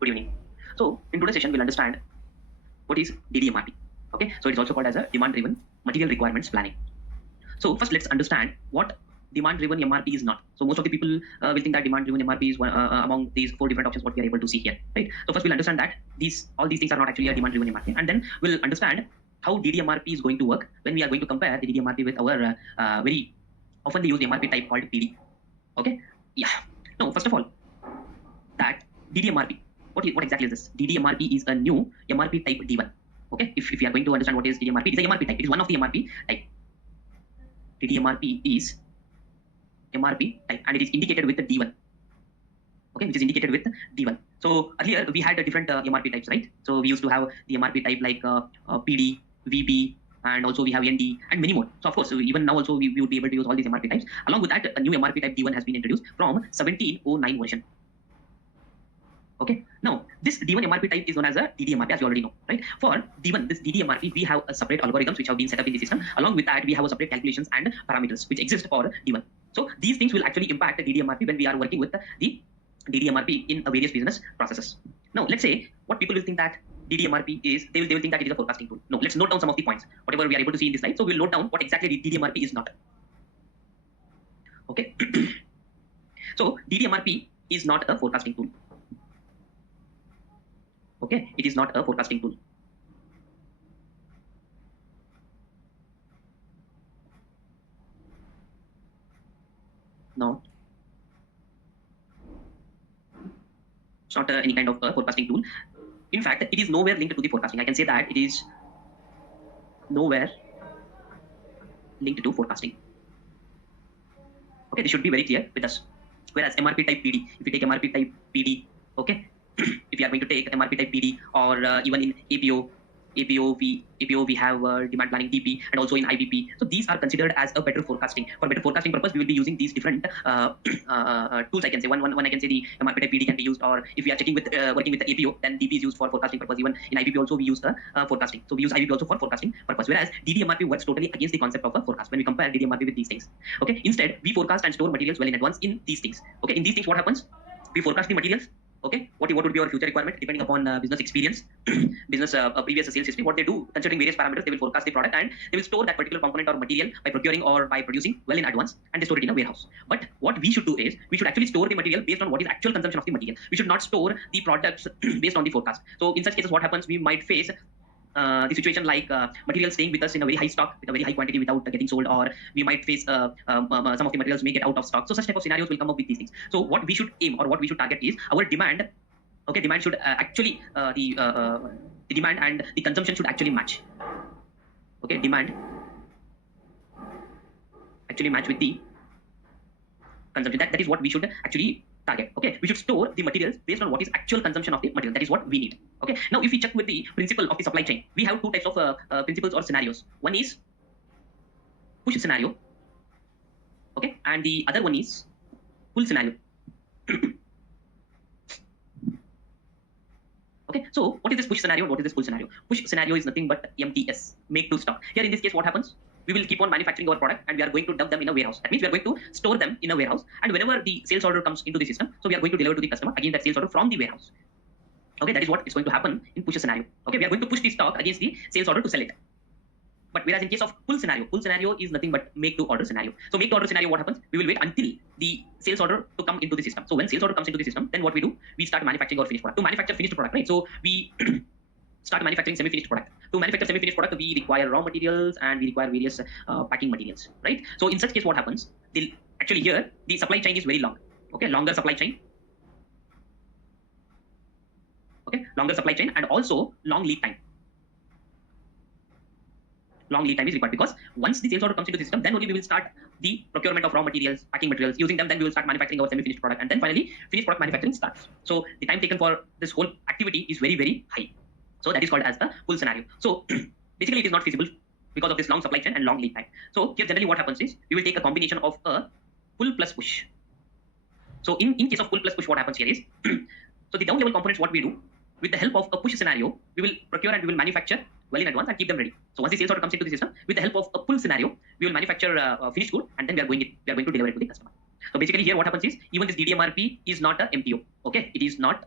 Good evening. So in today's session, we'll understand what is DDMRP. Okay, so it's also called as a demand-driven material requirements planning. So first, let's understand what demand-driven MRP is not. So most of the people will think that demand-driven MRP is among these four different options what we are able to see here, right? So first, we'll understand that all these things are not actually a demand-driven MRP, and then we'll understand how DDMRP is going to work when we are going to compare the DDMRP with our very often used MRP type called PD. Okay, yeah. No, first of all, that DDMRP. What exactly is this? DDMRP is a new MRP type D1. Okay, if you are going to understand what is DDMRP, it is a MRP type. It is one of the MRP type. DDMRP is MRP type, and it is indicated with the D1. Okay, which is indicated with D1. So earlier we had different MRP types, right? So we used to have the MRP type like PD, VP, and also we have ND and many more. So of course, even now also we would be able to use all these MRP types. Along with that, a new MRP type D1 has been introduced from 1709 version. Okay, now this D1 MRP type is known as a DDMRP, as you already know, right? For D1, this DDMRP, we have a separate algorithms which have been set up in the system. Along with that, we have a separate calculations and parameters which exist for D1. So these things will actually impact the DDMRP when we are working with the DDMRP in various business processes. Now, let's say what people will think that DDMRP is, they will think that it is a forecasting tool. No, let's note down some of the points, whatever we are able to see in this slide. So we'll note down what exactly DDMRP is not. Okay, so DDMRP is not a forecasting tool. Okay, it is not a forecasting tool. No, it's not any kind of a forecasting tool. In fact, it is nowhere linked to the forecasting. I can say that it is nowhere linked to forecasting. Okay, this should be very clear with us. Whereas MRP type PD, if you take MRP type PD, okay, if you are going to take MRP type PD or even in APO we have demand planning DP, and also in IBP. So these are considered as a better forecasting. For better forecasting purpose, we will be using these different tools. I can say one I can say the MRP type PD can be used, or if we are checking with working with the APO, then DP is used for forecasting purpose. Even in IBP also we use forecasting. So we use IBP also for forecasting purpose. Whereas DDMRP works totally against the concept of a forecast when we compare DDMRP with these things. Okay, instead we forecast and store materials well in advance in these things. Okay, in these things what happens? We forecast the materials. Okay, what would be your future requirement depending upon business experience, business previous sales history. What they do, considering various parameters, they will forecast the product and they will store that particular component or material by procuring or by producing well in advance, and they store it in a warehouse. But what we should do is we should actually store the material based on what is actual consumption of the material. We should not store the products based on the forecast. So in such cases, what happens? We might face the situation like materials staying with us in a very high stock with a very high quantity without getting sold, or we might face some of the materials may get out of stock. So such type of scenarios will come up with these things. So what we should aim or what we should target is our demand. Okay, demand should actually the demand and the consumption should actually match. Okay, demand actually match with the consumption. That is what we should actually target. Okay, we should store the materials based on what is actual consumption of the material. That is what we need. Okay, now if we check with the principle of the supply chain, we have two types of principles or scenarios. One is push scenario, okay, and the other one is pull scenario. Okay, so what is this push scenario and what is this pull scenario? Push scenario is nothing but MTS, make to stock. Here in this case, what happens? We will keep on manufacturing our product and we are going to dump them in a warehouse. That means we are going to store them in a warehouse, and whenever the sales order comes into the system, so we are going to deliver to the customer again that sales order from the warehouse. Okay, that is what is going to happen in push scenario. Okay, we are going to push the stock against the sales order to sell it. But whereas in case of pull scenario is nothing but make to order scenario. So make to order scenario, what happens? We will wait until the sales order to come into the system. So when sales order comes into the system, then what we do? We start manufacturing our finished product. To manufacture finished product, right? So we start manufacturing semi-finished product. To manufacture semi-finished product, we require raw materials and we require various packing materials, right? So in such case, what happens? Actually here, the supply chain is very long. Okay, longer supply chain. Okay, longer supply chain and also long lead time. Long lead time is required because once the sales order comes into the system, then only we will start the procurement of raw materials, packing materials. Using them, then we will start manufacturing our semi-finished product, and then finally finished product manufacturing starts. So the time taken for this whole activity is very, very high. So that is called as the pull scenario. So basically it is not feasible because of this long supply chain and long lead time. So here generally what happens is we will take a combination of a pull plus push. So in case of pull plus push, what happens here is so the down level components, what we do with the help of a push scenario, we will procure and we will manufacture well in advance and keep them ready. So once the sales order comes into the system, with the help of a pull scenario, we will manufacture finished good, and then we are going to deliver it to the customer. So basically here what happens is even this DDMRP is not a MTO. Okay, it is not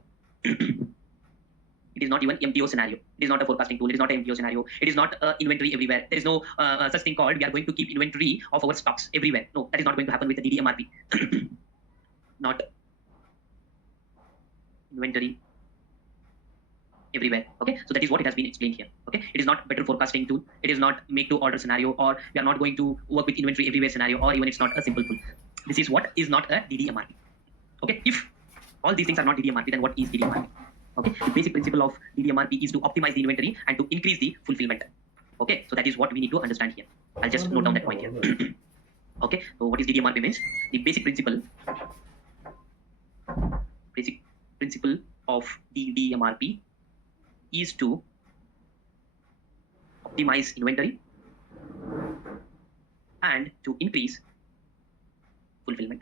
It is not even MTO scenario. It is not a forecasting tool. It is not an MTO scenario. It is not inventory everywhere. There is no such thing called we are going to keep inventory of our stocks everywhere. No, that is not going to happen with the DDMRP. Not inventory everywhere. Okay, so that is what it has been explained here. Okay, it is not better forecasting tool. It is not make to order scenario, or we are not going to work with inventory everywhere scenario, or even it's not a simple tool. This is what is not a DDMRP. Okay, if all these things are not DDMRP, then what is DDMRP? Okay, the basic principle of DDMRP is to optimize the inventory and to increase the fulfillment. Okay, so that is what we need to understand here. I'll just note down that point here. Okay, so what is DDMRP means? The basic principle of DDMRP is to optimize inventory and to increase fulfillment.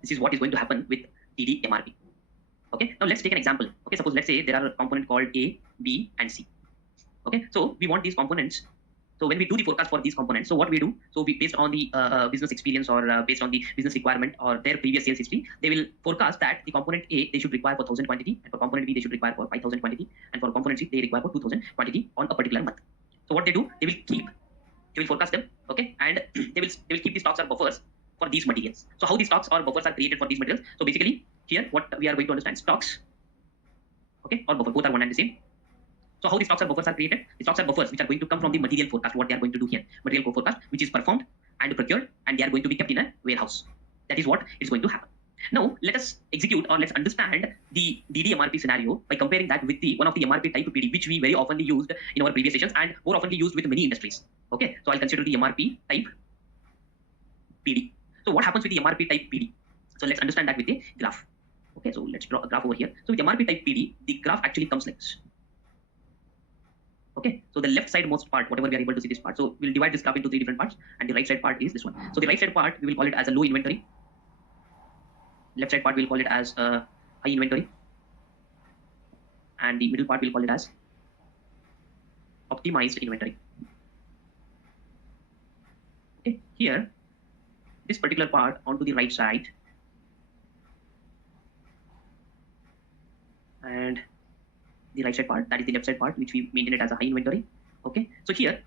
This is what is going to happen with DDMRP. Okay, now let's take an example. Okay, suppose let's say there are a component called A, B, and C. Okay, so we want these components. So when we do the forecast for these components, so what we do, so we based on the business experience or based on the business requirement or their previous sales history, they will forecast that the component A they should require for 1,000 quantity, and for component B they should require for 5,000 quantity, and for component C they require for 2,000 quantity on a particular month. So what they do, they will forecast them, okay, and they will keep the stocks or buffers for these materials. So how the stocks or buffers are created for these materials? So basically here what we are going to understand, stocks, okay, or buffer, both are one and the same. So how the stocks or buffers are created? The stocks or buffers which are going to come from the material forecast, what they are going to do here, material forecast which is performed and procured, and they are going to be kept in a warehouse. That is what is going to happen. Now let us execute or let's understand the DDMRP scenario by comparing that with the one of the MRP type PD, which we very often used in our previous sessions and more often used with many industries. Okay, so I'll consider the MRP type PD. So what happens with the MRP type PD? So let's understand that with the graph. Okay, so let's draw a graph over here. So with MRP type PD, the graph actually comes like this. Okay, so the left side most part, whatever we are able to see this part. So we'll divide this graph into 3 different parts, and the right side part is this one. So the right side part, we will call it as a low inventory. Left side part, we'll call it as a high inventory. And the middle part, we'll call it as optimized inventory. Okay, here, this particular part onto the right side. And the right side part, that is the left side part, which we maintain it as a high inventory. Okay, so here,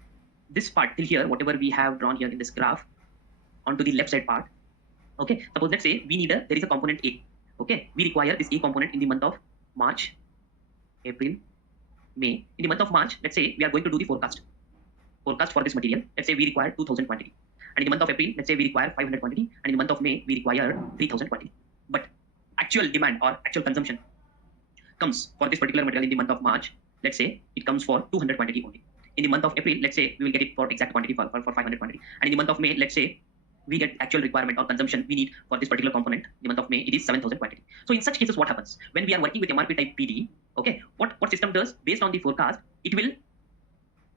this part till here, whatever we have drawn here in this graph, onto the left side part. Okay, suppose let's say we need there is a component A. Okay, we require this A component in the month of March, April, May. In the month of March, let's say we are going to do the forecast for this material. Let's say we require 2,000 quantity, and in the month of April, let's say we require 500 quantity, and in the month of May, we require 3,000 quantity. But actual demand or actual consumption comes for this particular material in the month of March, let's say it comes for 200 quantity only. In the month of April, let's say we will get it for exact quantity for 500 quantity. And in the month of May, let's say we get actual requirement or consumption we need for this particular component. In the month of May, it is 7,000 quantity. So in such cases, what happens? When we are working with MRP type PD, okay, what system does based on the forecast, it will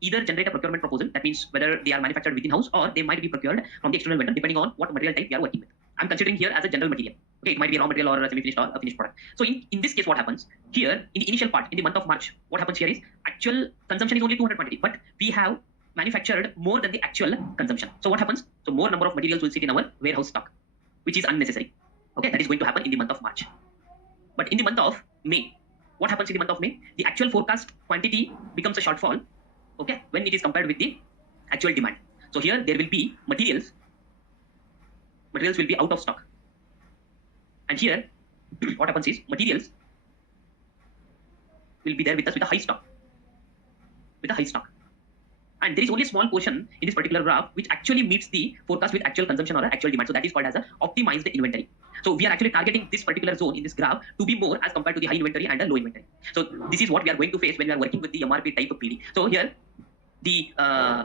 either generate a procurement proposal, that means whether they are manufactured within house or they might be procured from the external vendor depending on what material type we are working with. I'm considering here as a general material. Okay, it might be a raw material or a semi-finished or a finished product. So in this case, what happens here in the initial part in the month of March, what happens here is actual consumption is only 200 quantity, but we have manufactured more than the actual consumption. So what happens? So more number of materials will sit in our warehouse stock, which is unnecessary. Okay, that is going to happen in the month of March. But in the month of May, what happens in the month of May? The actual forecast quantity becomes a shortfall. Okay, when it is compared with the actual demand. So here there will be materials will be out of stock. And here, what happens is materials will be there with us with a high stock. And there is only a small portion in this particular graph which actually meets the forecast with actual consumption or actual demand. So that is called as a optimized inventory. So we are actually targeting this particular zone in this graph to be more as compared to the high inventory and the low inventory. So this is what we are going to face when we are working with the MRP type of PD. So here, the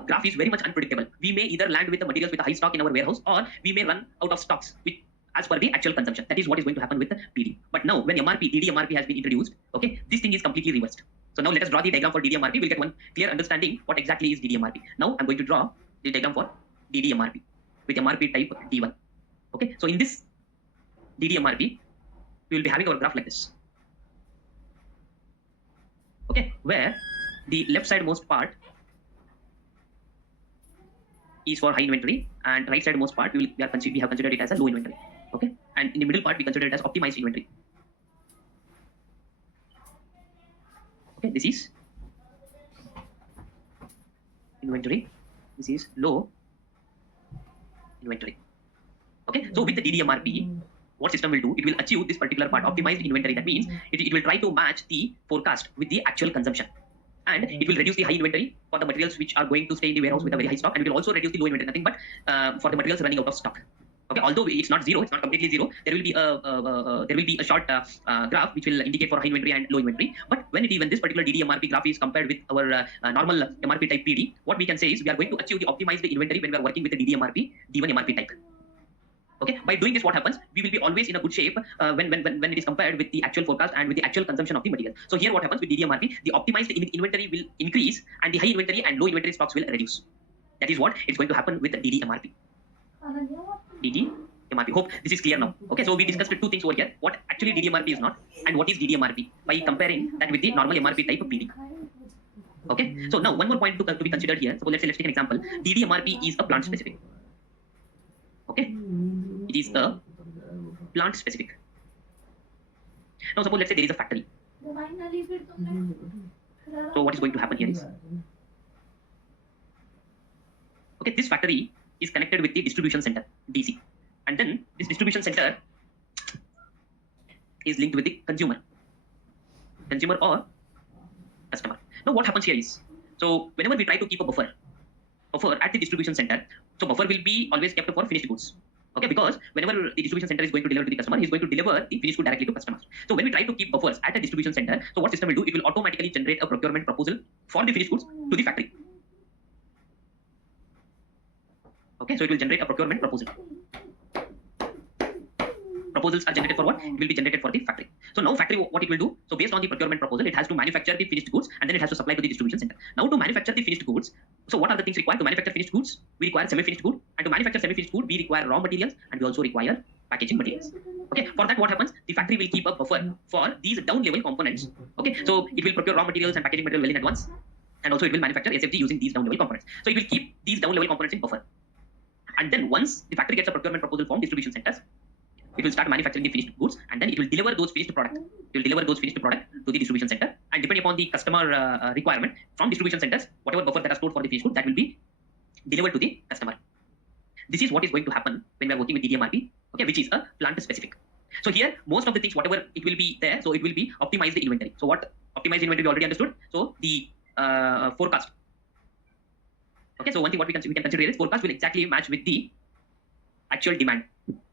graph is very much unpredictable. We may either land with the materials with a high stock in our warehouse, or we may run out of stocks as per the actual consumption. That is what is going to happen with the PD. But now when DDMRP has been introduced, okay, this thing is completely reversed. So now let us draw the diagram for DDMRP. We'll get one clear understanding what exactly is DDMRP. Now I'm going to draw the diagram for DDMRP with MRP type D1. Okay, so in this DDMRP, we will be having our graph like this. Okay, where the left side most part is for high inventory, and right side most part we have considered it as a low inventory. Okay, and in the middle part we consider it as optimized inventory. Okay, this is inventory, this is low inventory. Okay, so with the DDMRP, what system will do, it will achieve this particular part, optimized inventory. That means it will try to match the forecast with the actual consumption, and it will reduce the high inventory for the materials which are going to stay in the warehouse with a very high stock, and it will also reduce the low inventory, nothing but for the materials running out of stock. Okay, although it's not zero, it's not completely zero, there will be a short graph which will indicate for high inventory and low inventory. But when this particular DDMRP graph is compared with our normal MRP type PD, what we can say is we are going to achieve the optimized inventory when we are working with the DDMRP D1 MRP type. Okay, by doing this, what happens, we will be always in a good shape when it is compared with the actual forecast and with the actual consumption of the material. So here what happens with DDMRP, the optimized inventory will increase and the high inventory and low inventory stocks will reduce. That is what is going to happen with the DDMRP. DDMRP. Hope this is clear now. Okay, so we discussed two things over here, what actually DDMRP is not and what is DDMRP, by comparing that with the normal MRP type of PD. Okay, so now one more point to be considered here. So let's take an example. DDMRP is a plant specific. Okay, it is a plant specific. Now suppose let's say there is a factory. So what is going to happen here is, okay, this factory is connected with the distribution center, DC, and then this distribution center is linked with the consumer or customer. Now what happens here is, so whenever we try to keep a buffer at the distribution center, so buffer will be always kept for finished goods. Okay, because whenever the distribution center is going to deliver to the customer, he is going to deliver the finished good directly to customers. So when we try to keep buffers at a distribution center, so what system will do, it will automatically generate a procurement proposal for the finished goods to the factory. Okay, so it will generate a procurement proposal. Proposals are generated for what? It will be generated for the factory. So now factory, what it will do, so based on the procurement proposal, it has to manufacture the finished goods and then it has to supply to the distribution center. Now to manufacture the finished goods, so what are the things required to manufacture finished goods? We require semi-finished good, and to manufacture semi-finished good, we require raw materials and we also require packaging materials. Okay, for that what happens, the factory will keep a buffer for these down level components. Okay, so it will procure raw materials and packaging material well in advance, and also it will manufacture SFG using these down level components. So it will keep these down level components in buffer, and then once the factory gets a procurement proposal from distribution centers, it will start manufacturing the finished goods, and then it will deliver those finished product. It will deliver those finished product to the distribution center, and depending upon the customer requirement from distribution centers, whatever buffer that are stored for the finished good, that will be delivered to the customer. This is what is going to happen when we are working with DDMRP, okay, which is a plant specific. So here, most of the things, whatever it will be there, so it will be optimize the inventory. So what optimize inventory we already understood. So the forecast. Okay, so one thing what we can consider here is forecast will exactly match with the actual demand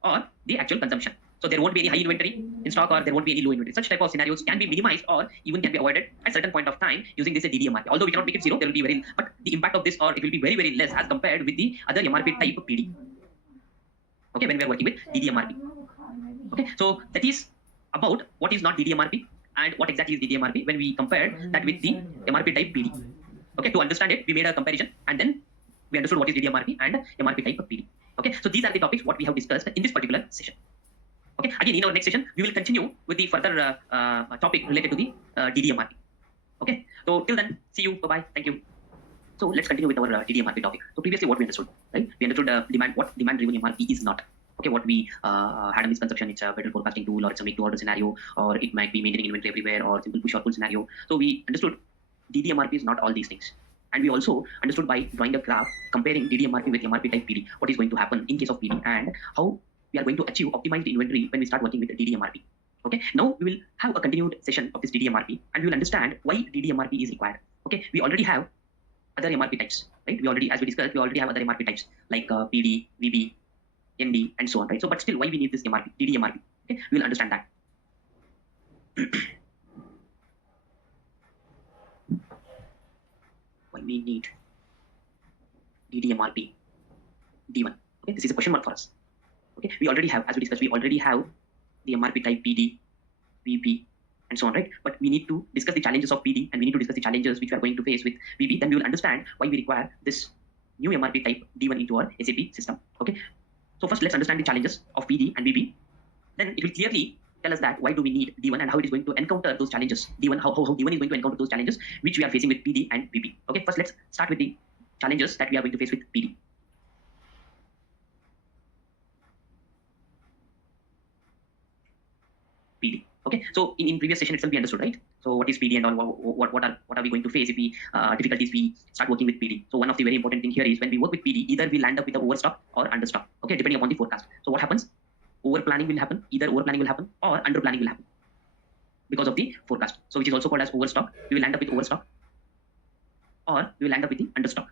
or the actual consumption. So there won't be any high inventory in stock or there won't be any low inventory. Such type of scenarios can be minimized or even can be avoided at certain point of time using this DDMRP. Although we cannot make it zero, there will be very, but the impact of this, or it will be very, very less as compared with the other MRP type of PD. Okay, when we are working with DDMRP. Okay, so that is about what is not DDMRP and what exactly is DDMRP when we compare that with the MRP type PD. Okay, to understand it, we made a comparison and then we understood what is DDMRP and MRP type of PD. Okay, so these are the topics what we have discussed in this particular session. Okay, again in our next session we will continue with the further topic related to the DDMRP. Okay, so till then, see you, bye bye, thank you. So let's continue with our DDMRP topic. So previously what we understood, right? We understood what demand driven MRP is not. Okay, what we had a misconception, it's a better forecasting tool, or it's a make to order scenario, or it might be maintaining inventory everywhere, or simple push or pull scenario. So we understood DDMRP is not all these things. And we also understood by drawing a graph comparing DDMRP with MRP type PD, what is going to happen in case of PD and how we are going to achieve optimized inventory when we start working with the DDMRP. Okay, now we will have a continued session of this DDMRP and we will understand why DDMRP is required. Okay, we already have other MRP types, right? We already, as we discussed, we already have other MRP types like PD, VB, ND, and so on, right? So, but still, why we need this MRP, DDMRP? Okay, we will understand that. Why we need DDMRP D1? Okay, this is a question mark for us. Okay, we already have, as we discussed, we already have the MRP type PD, VB, and so on, right? But we need to discuss the challenges of PD and we need to discuss the challenges which we are going to face with VB. Then we will understand why we require this new MRP type D1 into our SAP system. Okay, so first let's understand the challenges of PD and VB. Then it will clearly tell us that why do we need D1 and how it is going to encounter those challenges. D1, how D1 is going to encounter those challenges which we are facing with PD and VB. Okay, first let's start with the challenges that we are going to face with PD. PD. Okay, so in previous session itself we understood, right? So what is PD and all, what are we going to face if we difficulties we start working with PD? So one of the very important thing here is when we work with PD, either we land up with a overstock or understock, okay, depending upon the forecast. So what happens? Over planning will happen, either over planning will happen or under planning will happen because of the forecast. So which is also called as overstock. We will land up with overstock or we will land up with the understock.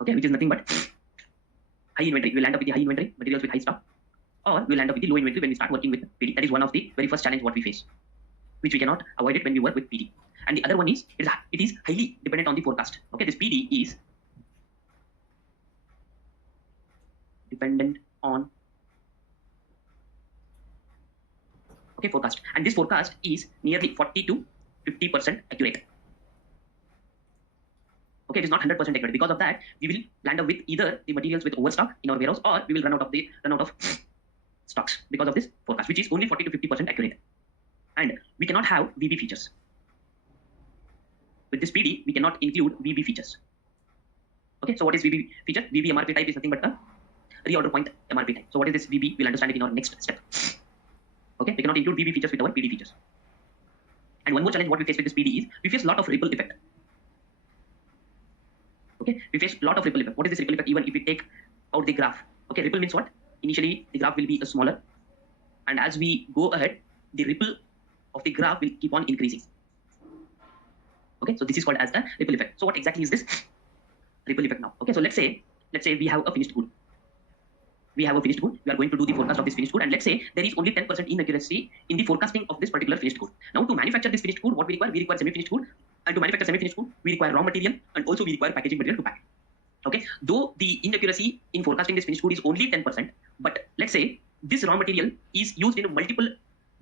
Okay, which is nothing but high inventory. We will land up with the high inventory, materials with high stock, or we will end up with the low inventory when we start working with PD. That is one of the very first challenge what we face, which we cannot avoid it when we work with PD. And the other one is it is highly dependent on the forecast. Okay, this PD is dependent on forecast, and this forecast is nearly 40 to 50% accurate. Okay, it is not 100% accurate. Because of that, we will land up with either the materials with overstock in our warehouse, or we will run out of stocks because of this forecast, which is only 40 to 50% accurate. And we cannot have VB features. With this PD, we cannot include VB features. Okay, so what is VB feature? VB MRP type is nothing but a reorder point MRP type. So what is this VB? We'll understand it in our next step. Okay, we cannot include VB features with our PD features. And one more challenge what we face with this PD is we face a lot of ripple effect. Okay, we face a lot of ripple effect. What is this ripple effect? Even if we take out the graph, okay, ripple means what? Initially, the graph will be smaller, and as we go ahead, the ripple of the graph will keep on increasing. Okay, so this is called as a ripple effect. So what exactly is this ripple effect now? Okay, so let's say we have a finished good. We have a finished good. We are going to do the forecast of this finished good, and let's say there is only 10% inaccuracy in the forecasting of this particular finished good. Now, to manufacture this finished good, what we require? We require semi-finished good, and to manufacture semi-finished good, we require raw material, and also we require packaging material to pack. Okay, though the inaccuracy in forecasting this finished good is only 10%, but let's say this raw material is used in multiple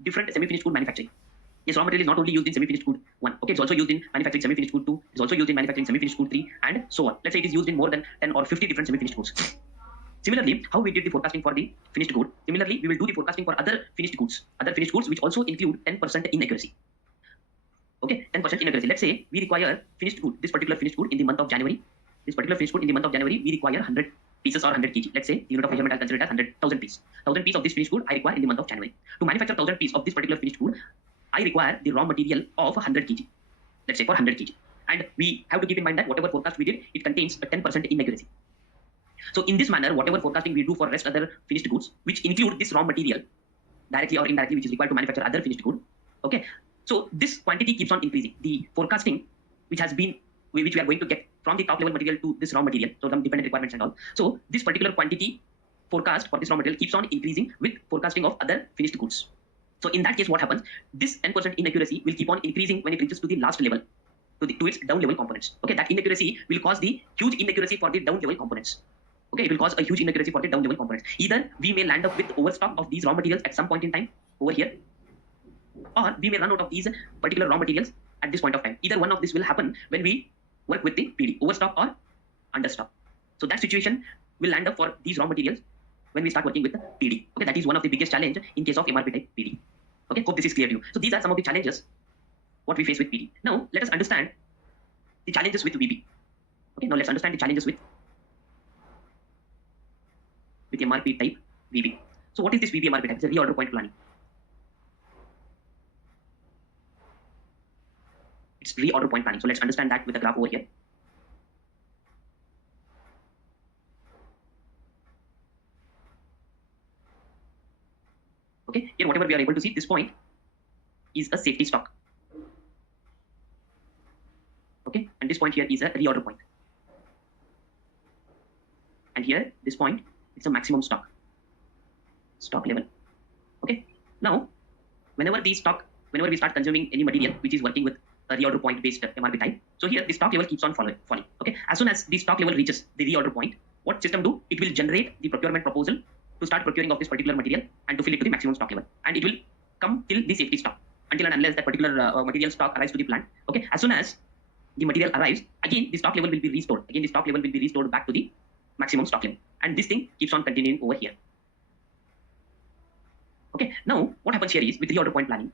different semi-finished good manufacturing. This raw material is not only used in semi-finished good 1, okay, it's also used in manufacturing semi-finished good 2, it's also used in manufacturing semi-finished good 3, and so on. Let's say it is used in more than 10 or 50 different semi-finished goods. Similarly, how we did the forecasting for the finished good, similarly, we will do the forecasting for other finished goods which also include 10% inaccuracy. Okay, 10% inaccuracy. Let's say we require finished good, this particular finished good in the month of January. This particular finished good in the month of January, we require 100 pieces or 100 kg. Let's say the unit of measurement I consider it as 100,000 pieces. 1,000 pieces of this finished good I require in the month of January. To manufacture 1,000 pieces of this particular finished good, I require the raw material of 100 kg. Let's say for 100 kg. And we have to keep in mind that whatever forecast we did, it contains a 10% inaccuracy. So in this manner, whatever forecasting we do for rest other finished goods, which include this raw material, directly or indirectly, which is required to manufacture other finished good, okay. So this quantity keeps on increasing. The forecasting, which we are going to get from the top level material to this raw material, so some dependent requirements and all. So this particular quantity forecast for this raw material keeps on increasing with forecasting of other finished goods. So in that case, what happens? This 10% inaccuracy will keep on increasing when it reaches to the last level, to its down level components. Okay, that inaccuracy will cause the huge inaccuracy for the down level components. Okay, it will cause a huge inaccuracy for the down level components. Either we may land up with overstock of these raw materials at some point in time over here, or we may run out of these particular raw materials at this point of time. Either one of this will happen when we work with the PD, overstock or understock. So that situation will land up for these raw materials when we start working with the PD. Okay, that is one of the biggest challenge in case of MRP type PD. Okay, hope this is clear to you. So these are some of the challenges what we face with PD. Now let us understand the challenges with VB. Okay, now let's understand the challenges with MRP type VB. So what is this VB MRP type? It's a reorder point planning. It's reorder point planning. So let's understand that with the graph over here. Okay, here whatever we are able to see, this point is a safety stock. Okay, and this point here is a reorder point. And here, this point, it's a maximum stock level. Okay, now whenever we start consuming any material which is working with a reorder point based MRP type, so here the stock level keeps on falling. Okay, as soon as the stock level reaches the reorder point, what system do? It will generate the procurement proposal to start procuring of this particular material and to fill it to the maximum stock level, and it will come till the safety stock until and unless that particular material stock arrives to the plant. Okay, as soon as the material arrives, again the stock level will be restored. Again the stock level will be restored back to the maximum stock level, and this thing keeps on continuing over here. Okay, now what happens here is with reorder point planning,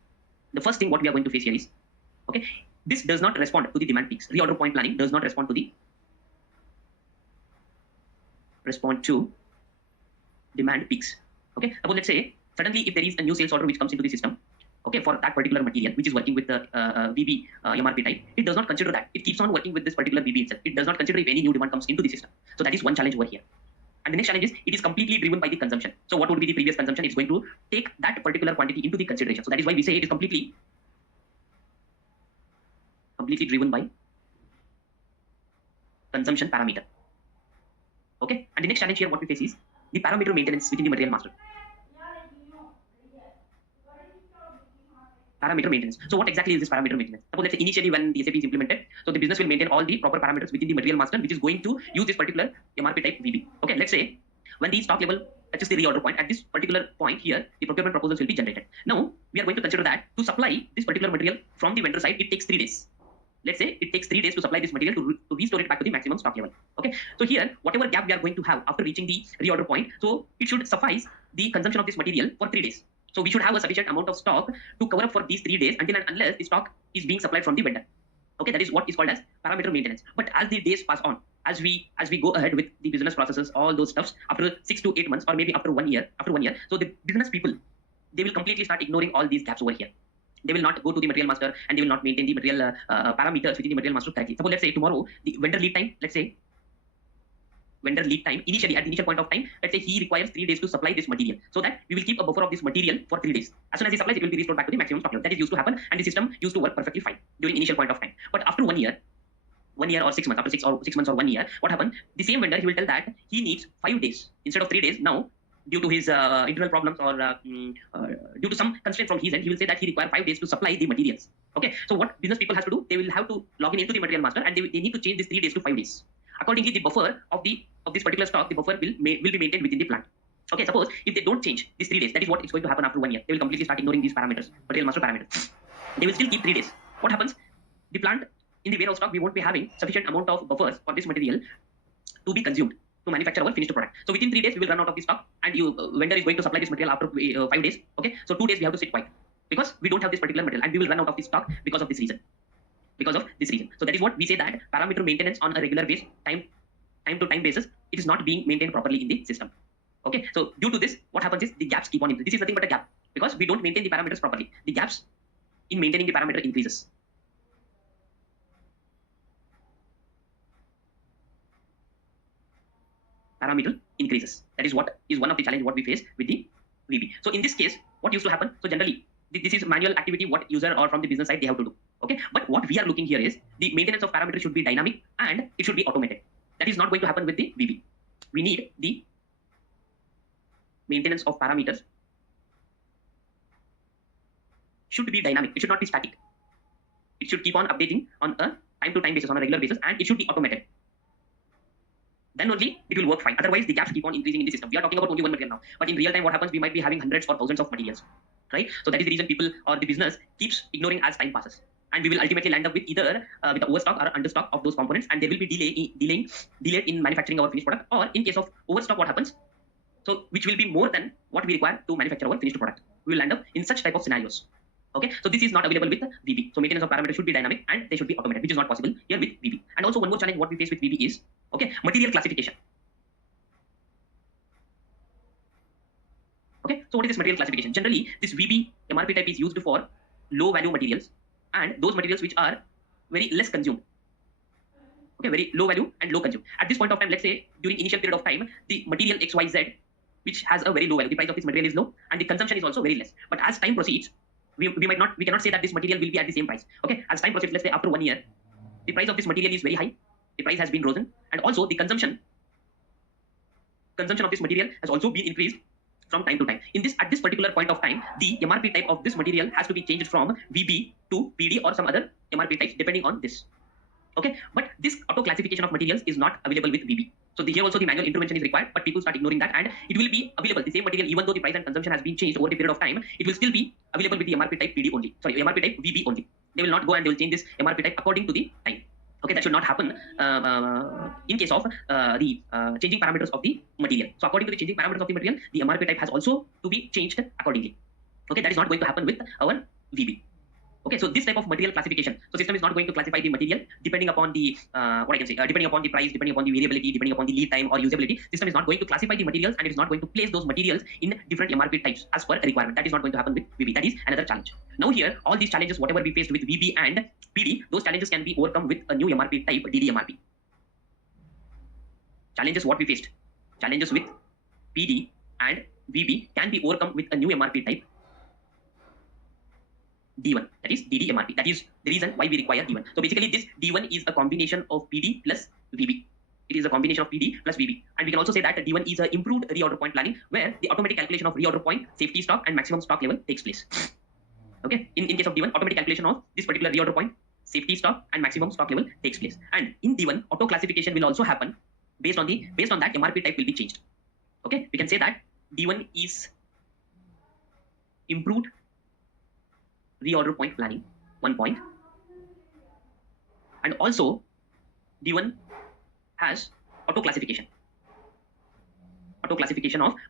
the first thing what we are going to face here is, okay, this does not respond to the demand peaks. Reorder point planning does not respond to demand peaks. Okay, suppose let's say suddenly if there is a new sales order which comes into the system, okay, for that particular material which is working with the VB MRP type, it does not consider that. It keeps on working with this particular VB itself. It does not consider if any new demand comes into the system. So that is one challenge over here. And the next challenge is it is completely driven by the consumption. So what would be the previous consumption? It's going to take that particular quantity into the consideration. So that is why we say it is completely driven by consumption parameter. Okay. And the next challenge here, what we face is the parameter maintenance within the material master. Parameter maintenance. So what exactly is this parameter maintenance? Suppose let's say initially when the SAP is implemented, so the business will maintain all the proper parameters within the material master, which is going to use this particular MRP type VB. Okay, let's say when the stock level touches the reorder point, at this particular point here, the procurement proposals will be generated. Now, we are going to consider that to supply this particular material from the vendor side, it takes 3 days. Let's say it takes 3 days to supply this material to restore it back to the maximum stock level. Okay, so here, whatever gap we are going to have after reaching the reorder point, so it should suffice the consumption of this material for 3 days. So we should have a sufficient amount of stock to cover up for these 3 days until and unless the stock is being supplied from the vendor. Okay, that is what is called as parameter maintenance. But as the days pass on, as we go ahead with the business processes, all those stuffs, after 6 to 8 months or maybe after 1 year, so the business people, they will completely start ignoring all these gaps over here. They will not go to the material master and they will not maintain the material parameters within the material master correctly. Suppose let's say tomorrow the vendor lead time, let's say vendor lead time initially at the initial point of time, let's say he requires 3 days to supply this material, so that we will keep a buffer of this material for 3 days. As soon as he supplies, it will be restored back to the maximum stock level. That is used to happen, and the system used to work perfectly fine during initial point of time. But after 1 year or 6 months, after 6 months or 1 year, what happened? The same vendor, he will tell that he needs 5 days instead of 3 days now, due to his internal problems or due to some constraint from his end. He will say that he requires 5 days to supply the materials. Okay, so what business people has to do? They will have to log in into the material master and they need to change this 3 days to 5 days. Accordingly, the buffer of this particular stock, the buffer will be maintained within the plant. Okay, suppose if they don't change these 3 days, that is what is going to happen after 1 year. They will completely start ignoring these parameters, material master parameters. They will still keep 3 days. What happens? The plant in the warehouse stock, we won't be having sufficient amount of buffers for this material to be consumed to manufacture our finished product. So within 3 days, we will run out of the stock, and vendor is going to supply this material after 5 days. Okay, so 2 days we have to sit quiet because we don't have this particular material, and we will run out of the stock because of this reason. So that is what we say that parameter maintenance on a regular basis, time to time basis, it is not being maintained properly in the system. Okay, so due to this, what happens is the gaps keep on increasing. This is nothing but a gap because we don't maintain the parameters properly. The gaps in maintaining the parameter increases. Parameter increases. That is what is one of the challenges what we face with the VB. So in this case, what used to happen? So generally, this is manual activity what user or from the business side they have to do. Okay, but what we are looking here is the maintenance of parameters should be dynamic and it should be automated. That is not going to happen with the VB. We need the maintenance of parameters should be dynamic. It should not be static. It should keep on updating on a time-to-time basis, on a regular basis, and it should be automated. Then only it will work fine. Otherwise, the gaps keep on increasing in the system. We are talking about only one material now, but in real time, what happens? We might be having hundreds or thousands of materials, right? So that is the reason people or the business keeps ignoring as time passes. And we will ultimately land up with either with the overstock or understock of those components, and there will be delayed in manufacturing our finished product. Or in case of overstock, what happens? So which will be more than what we require to manufacture our finished product. We will end up in such type of scenarios. Okay, so this is not available with VB. So maintenance of parameters should be dynamic and they should be automated, which is not possible here with VB. And also one more challenge what we face with VB is material classification. Okay, so what is this material classification? Generally, this VB MRP type is used for low value materials and those materials which are very less consumed. Okay, very low value and low consumed. At this point of time, let's say during initial period of time, the material XYZ, which has a very low value, the price of this material is low and the consumption is also very less. But as time proceeds, we cannot say that this material will be at the same price. Okay, as time proceeds, let's say after 1 year, the price of this material is very high. The price has been risen, and also the consumption of this material has also been increased from time to time. At this particular point of time, the MRP type of this material has to be changed from VB to PD or some other MRP types depending on this. Okay, but this auto classification of materials is not available with VB. So here also the manual intervention is required, but people start ignoring that, and it will be available. The same material, even though the price and consumption has been changed over a period of time, it will still be available with the MRP type PD only. Sorry, MRP type VB only. They will not go and they will change this MRP type according to the time. Okay, that should not happen in case of the changing parameters of the material. So according to the changing parameters of the material, the MRP type has also to be changed accordingly. Okay, that is not going to happen with our VB. Okay. Okay, so this type of material classification, so system is not going to classify the material depending upon the what I can say, depending upon the price, depending upon the variability, depending upon the lead time or usability. System is not going to classify the materials, and it is not going to place those materials in different MRP types as per requirement. That is not going to happen with VB. That is another challenge. Now here, all these challenges, whatever we faced with VB and PD, those challenges can be overcome with a new MRP type, DDMRP. Challenges what we faced, challenges with PD and VB can be overcome with a new MRP type, D1, that is DDMRP. That is the reason why we require D1. So basically this D1 is a combination of PD plus VB. It is a combination of PD plus VB. And we can also say that D1 is an improved reorder point planning where the automatic calculation of reorder point, safety stock and maximum stock level takes place. Okay, in case of D1, automatic calculation of this particular reorder point, safety stock and maximum stock level takes place. And in D1, auto classification will also happen based on that MRP type will be changed. Okay, we can say that D1 is improved reorder point planning, 1 point, and also D1 has auto classification of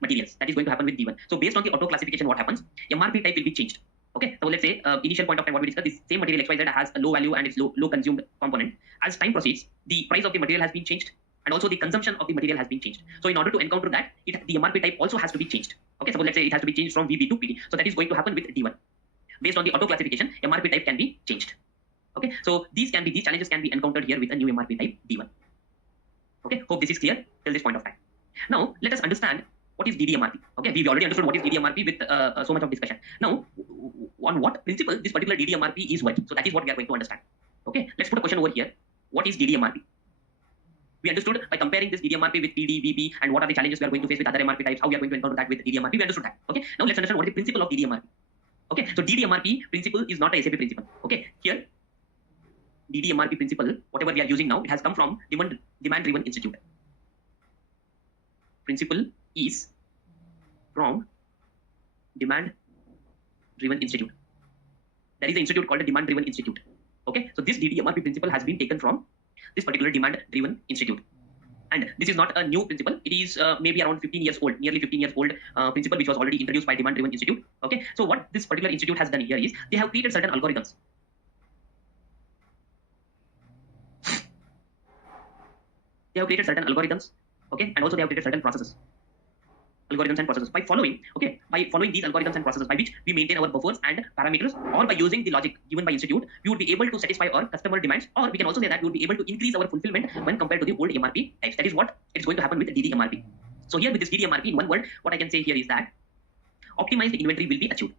materials. That is going to happen with D1. So based on the auto classification, what happens? MRP type will be changed. Okay, so let's say initial point of time what we discussed, this same material XYZ has a low value and it's low consumed component. As time proceeds, the price of the material has been changed, and also the consumption of the material has been changed. So in order to encounter that, the MRP type also has to be changed. Okay, so let's say it has to be changed from VB to PD. So that is going to happen with D1. Based on the auto classification, MRP type can be changed. Okay, so these challenges can be encountered here with a new MRP type D1. Okay, hope this is clear till this point of time. Now let us understand what is DDMRP. Okay, we've already understood what is DDMRP with so much of discussion. Now, on what principle this particular DDMRP is working? So that is what we are going to understand. Okay, let's put a question over here. What is DDMRP? We understood by comparing this DDMRP with PD, VB, and what are the challenges we are going to face with other MRP types, how we are going to encounter that with DDMRP. We understood that. Okay, now let's understand what is the principle of DDMRP. Okay, so DDMRP principle is not a SAP principle. Okay, here DDMRP principle, whatever we are using now, it has come from Demand Driven Institute. Principle is from Demand Driven Institute. There is an institute called the Demand Driven Institute. Okay, so this DDMRP principle has been taken from this particular Demand Driven Institute. And this is not a new principle. It is maybe around 15 years old, nearly 15 years old principle, which was already introduced by Demand Driven Institute. Okay, so what this particular institute has done here is they have created certain algorithms. They have created certain algorithms, okay, and also they have created certain processes. Algorithms and processes. By following these algorithms and processes by which we maintain our buffers and parameters, or by using the logic given by institute, we would be able to satisfy our customer demands, or we can also say that we would be able to increase our fulfillment when compared to the old MRP types. That is what is going to happen with DDMRP. So here with this DDMRP, in one word, what I can say here is that optimized inventory will be achieved.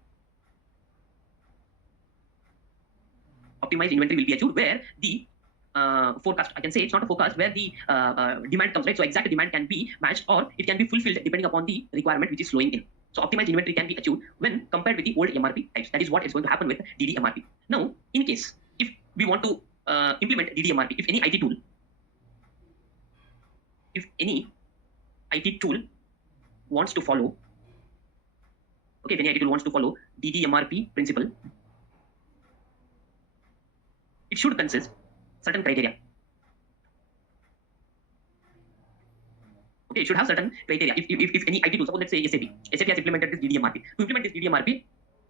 Optimized inventory will be achieved where the forecast, I can say it's not a forecast, where the demand comes, right? So exact demand can be matched or it can be fulfilled depending upon the requirement which is flowing in. So optimized inventory can be achieved when compared with the old MRP types. That is what is going to happen with DDMRP. Now, in case if we want to implement DDMRP, if any IT tool wants to follow, okay, if any IT tool wants to follow DDMRP principle, it should consist certain criteria. Okay, it should have certain criteria. If any IT tool, suppose let's say SAP has implemented this DDMRP. To implement this DDMRP,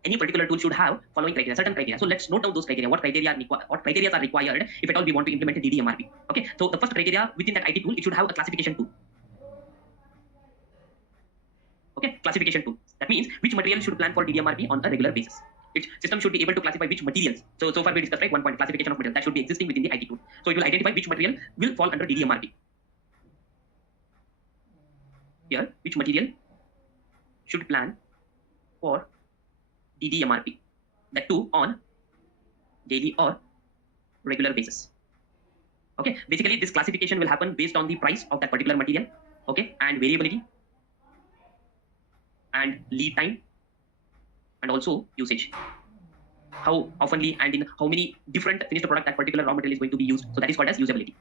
any particular tool should have following criteria, certain criteria. So let's note down those criteria. What criteria are required if at all we want to implement a DDMRP? Okay, so the first criteria within that IT tool, it should have a classification tool. Okay, classification tool. That means which material should plan for DDMRP on a regular basis. Its system should be able to classify which materials. So far we discussed, right, 1 point, classification of materials that should be existing within the IT tool. So it will identify which material will fall under DDMRP. Here, which material should plan for DDMRP, that too on daily or regular basis. Okay, basically this classification will happen based on the price of that particular material, okay, and variability and lead time and also usage. How oftenly and in how many different finished product that particular raw material is going to be used. So that is called as usability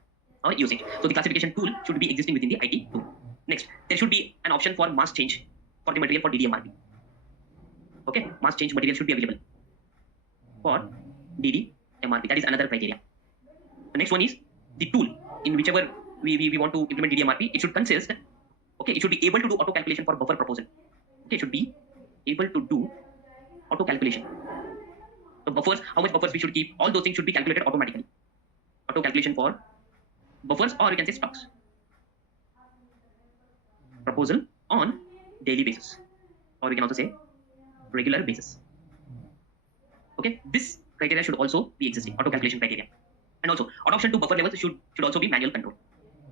or usage. So the classification tool should be existing within the IT tool. Next, there should be an option for mass change for the material for DDMRP. Okay, mass change material should be available for DDMRP. That is another criteria. The next one is the tool in whichever we want to implement DDMRP. It should consist, okay, it should be able to do auto calculation for buffer proposal. Okay, it should be able to do auto calculation. So So buffers, how much buffers we should keep, all those things should be calculated automatically. Auto calculation for buffers, or you can say stocks. Proposal on daily basis, or we can also say regular basis. Okay, this criteria should also be existing, auto calculation criteria. And also adoption to buffer levels should also be manual control.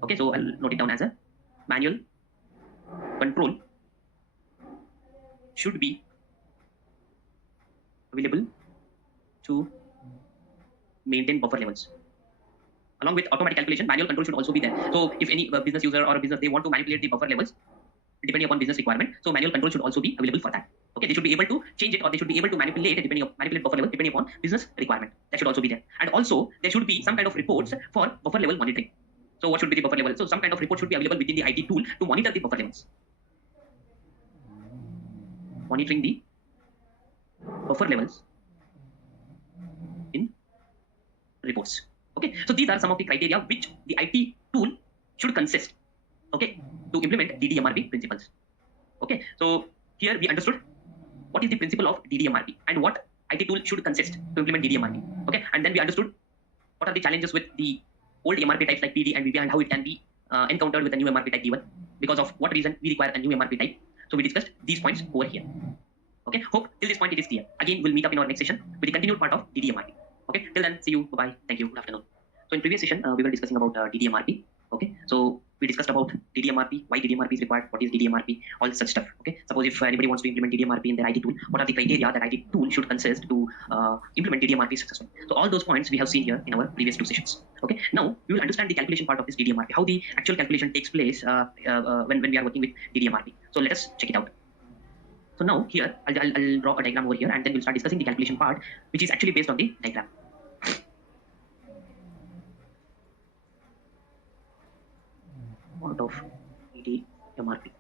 Okay, so I'll note it down as a manual control should be available to maintain buffer levels. Along with automatic calculation, manual control should also be there. So if any business user or a business, they want to manipulate the buffer levels depending upon business requirement, so manual control should also be available for that. Okay, they should be able to change it, or they should be able to manipulate buffer level depending upon business requirement. That should also be there. And also there should be some kind of reports for buffer level monitoring. So what should be the buffer level? So some kind of report should be available within the IT tool to monitor the buffer levels. Monitoring the buffer levels in reports. Okay, so these are some of the criteria which the IT tool should consist, okay, to implement DDMRP principles. Okay, so here we understood what is the principle of DDMRP and what IT tool should consist to implement DDMRP. Okay, and then we understood what are the challenges with the old MRP types like PD and VB and how it can be encountered with a new MRP type given, because of what reason we require a new MRP type. So we discussed these points over here. Okay, hope till this point it is clear. Again, we'll meet up in our next session with the continued part of DDMRP. Okay, till then, see you. Bye-bye. Thank you. Good afternoon. So in previous session, we were discussing about DDMRP. Okay, so we discussed about DDMRP, why DDMRP is required, what is DDMRP, all such stuff. Okay, suppose if anybody wants to implement DDMRP in their IT tool, what are the criteria that IT tool should consist to implement DDMRP successfully. So all those points we have seen here in our previous two sessions. Okay, now we will understand the calculation part of this DDMRP, how the actual calculation takes place when we are working with DDMRP. So let us check it out. So now here, I'll draw a diagram over here, and then we'll start discussing the calculation part, which is actually based on the diagram. Amount of DDMRP.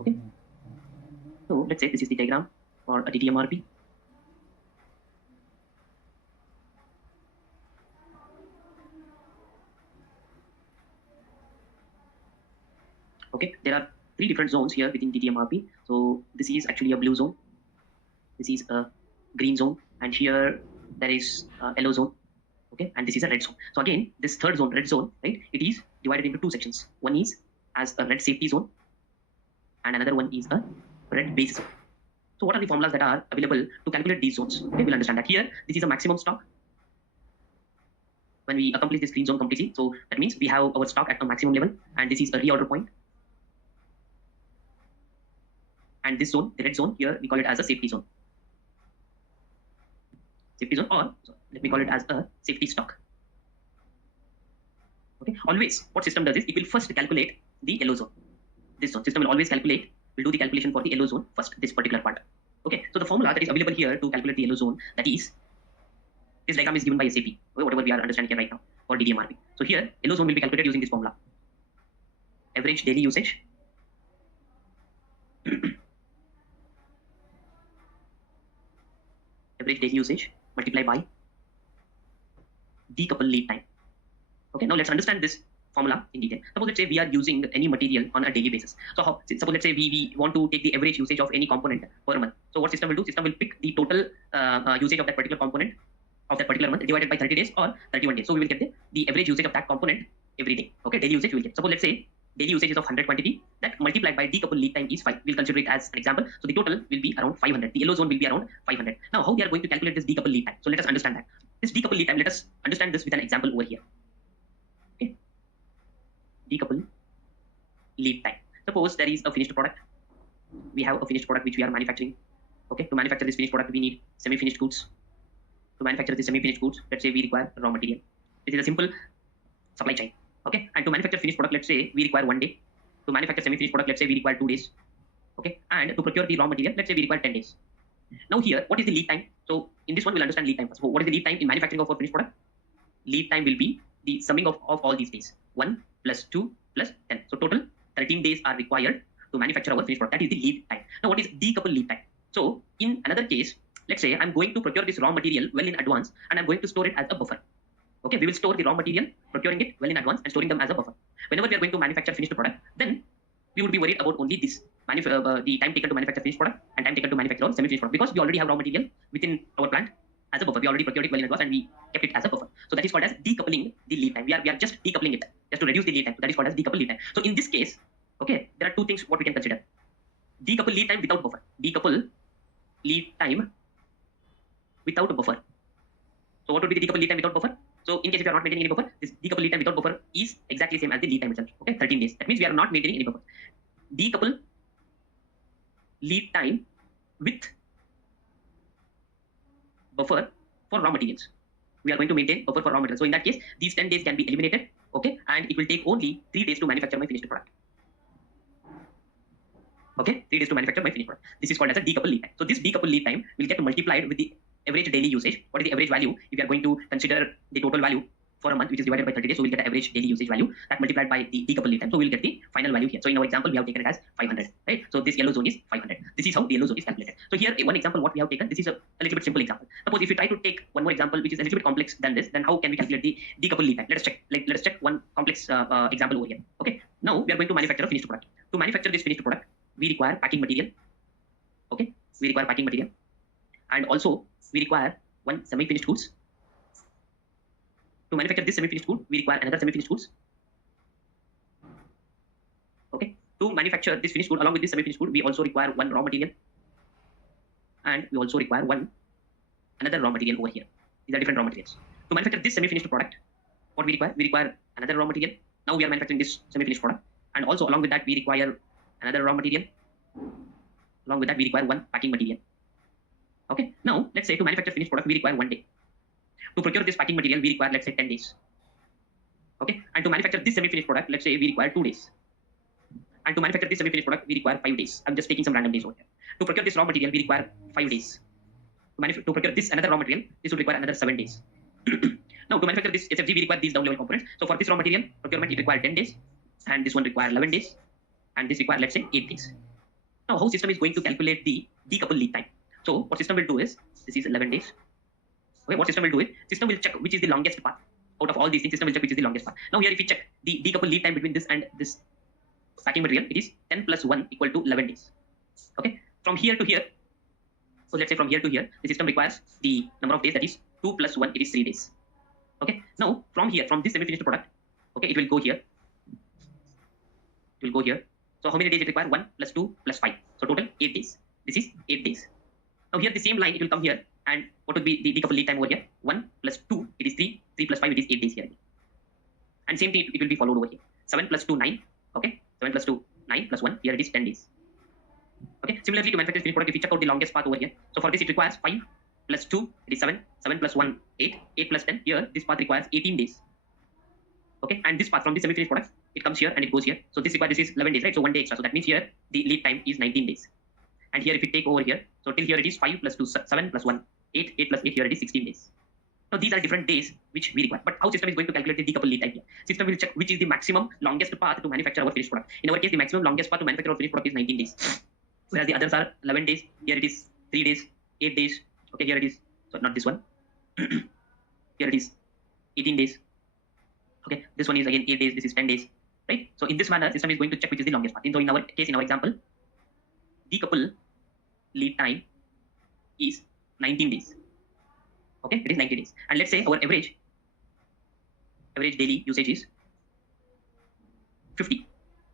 Okay. So let's say this is the diagram for a DDMRP. Okay, there are 3 different zones here within DDMRP. So this is actually a blue zone, this is a green zone, and here there is a yellow zone. Okay, and this is a red zone. So again, this third zone, red zone, right, it is divided into 2 sections. One is as a red safety zone, and another one is a red base zone. So what are the formulas that are available to calculate these zones? Okay, we'll understand that here. This is a maximum stock. When we accomplish this green zone completely, so that means we have our stock at a maximum level, and this is a reorder point. And this zone, the red zone, here we call it as a safety zone. Safety zone, or so let me call it as a safety stock. Okay, always what system does is it will first calculate the yellow zone. This zone system will always calculate, will do the calculation for the yellow zone first, this particular part. Okay, so the formula that is available here to calculate the yellow zone, that is, this diagram is given by SAP, whatever we are understanding here right now for DDMRP. So here, yellow zone will be calculated using this formula. Average daily usage average daily usage multiplied by decouple lead time. Okay, now let's understand this formula in detail. Suppose let's say we are using any material on a daily basis. So suppose let's say we want to take the average usage of any component per month. So what system will do? System will pick the total usage of that particular component of that particular month divided by 30 days or 31 days. So we will get the average usage of that component every day. Okay, daily usage we will get. Suppose let's say daily usage is of 100 quantity, that multiplied by decoupled lead time is 5. We'll consider it as an example. So the total will be around 500. The yellow zone will be around 500. Now how we are going to calculate this decoupled lead time? So let us understand that. This decoupled lead time, let us understand this with an example over here. Okay. Decoupled lead time. Suppose there is a finished product. We have a finished product which we are manufacturing. Okay, to manufacture this finished product, we need semi-finished goods. To manufacture this semi-finished goods, let's say we require raw material. This is a simple supply chain. Okay, and to manufacture finished product, let's say we require 1 day. To manufacture semi-finished product, let's say we require 2 days. Okay, and to procure the raw material, let's say we require 10 days. Now here, what is the lead time? So in this one, we'll understand lead time first. So what is the lead time in manufacturing of a finished product? Lead time will be the summing of all these days. 1 plus 2 plus 10. So total 13 days are required to manufacture our finished product. That is the lead time. Now what is decoupled lead time? So in another case, let's say I'm going to procure this raw material well in advance, and I'm going to store it as a buffer. Okay, we will store the raw material, procuring it well in advance and storing them as a buffer. Whenever we are going to manufacture finished product, then we would be worried about only this, the time taken to manufacture finished product and time taken to manufacture our semi-finished product, because we already have raw material within our plant as a buffer. We already procured it well in advance and we kept it as a buffer. So that is called as decoupling the lead time. We are just decoupling it just to reduce the lead time. So that is called as decouple lead time. So in this case, okay, there are two things what we can consider. Decouple lead time without buffer. Decouple lead time without a buffer. So what would be the decouple lead time without buffer? So in case if you are not maintaining any buffer, this decouple lead time without buffer is exactly same as the lead time itself. Okay, 13 days. That means we are not maintaining any buffer. Decouple lead time with buffer for raw materials. We are going to maintain buffer for raw materials. So in that case, these 10 days can be eliminated. Okay, and it will take only 3 days to manufacture my finished product. Okay, 3 days to manufacture my finished product. This is called as a decouple lead time. So this decouple lead time will get multiplied with the average daily usage. What is the average value? If you are going to consider the total value for a month, which is divided by 30 days, so we'll get the average daily usage value that multiplied by the decouple lead time. So we'll get the final value here. So in our example, we have taken it as 500, right? So this yellow zone is 500. This is how the yellow zone is calculated. So here, one example what we have taken, this is a little bit simple example. Suppose if we try to take one more example, which is a little bit complex than this, then how can we calculate the decouple lead time? Let us check. Let us check one complex example over here. Okay. Now we are going to manufacture a finished product. To manufacture this finished product, we require packing material. Okay. We require packing material, and also we require one semi-finished goods. To manufacture this semi-finished good, we require another semi-finished goods. Okay. To manufacture this finished good, along with this semi-finished good, we also require one raw material, and we also require another raw material over here. These are different raw materials. To manufacture this semi-finished product, what we require? We require another raw material. Now we are manufacturing this semi-finished product, and also along with that, we require another raw material. Along with that, we require one packing material. Okay. Now let's say to manufacture finished product, we require 1 day. To procure this packing material, we require, let's say, 10 days. Okay. And to manufacture this semi-finished product, let's say we require 2 days. And to manufacture this semi-finished product, we require 5 days. I'm just taking some random days over here. To procure this raw material, we require 5 days. To procure this another raw material, this would require another 7 days. Now to manufacture this SFG, we require these down level components. So for this raw material procurement, it requires 10 days, and this one requires 11 days, and this requires, let's say, 8 days. Now how system is going to calculate the decouple lead time? So what system will do is, this is 11 days. Okay, what system will do is, system will check which is the longest path. Out of all these things, system will check which is the longest path. Now here if we check the decouple lead time between this and this packing material, it is 10 plus 1 equal to 11 days. Okay, from here to here, so let's say from here to here, the system requires the number of days, that is 2 plus 1, it is 3 days. Okay, now from here, from this semi-finished product, okay, it will go here. It will go here. So how many days it requires? 1 plus 2 plus 5. So total 8 days. This is 8 days. Now here the same line, it will come here, and what would be the decouple lead time over here? 1 plus 2, it is 3. 3 plus 5, it is 8 days here. And same thing, it will be followed over here. 7 plus 2, 9. Okay, 7 plus 2, 9 plus 1, here it is 10 days. Okay, similarly to manufacture finished product, if you check out the longest path over here, so for this it requires 5 plus 2, it is 7. 7 plus 1, 8. 8 plus 10, here this path requires 18 days. Okay, and this path from this semi-finished product, it comes here and it goes here. So this is 11 days, right? So 1 day extra. So that means here the lead time is 19 days. And here if you take over here, so till here it is 5 plus 2, 7 plus 1, 8, 8 plus 8, here it is 16 days. Now these are different days which we require. But how system is going to calculate the decouple lead time here? System will check which is the maximum longest path to manufacture our finished product. In our case, the maximum longest path to manufacture our finished product is 19 days. Whereas the others are 11 days, here it is 3 days, 8 days. Okay, here it is, so not this one. Here it is 18 days. Okay, this one is again 8 days, this is 10 days, right? So in this manner, system is going to check which is the longest path. So in our case, in our example, decouple lead time is 19 days. Okay, it is 90 days. And let's say our average daily usage is 50.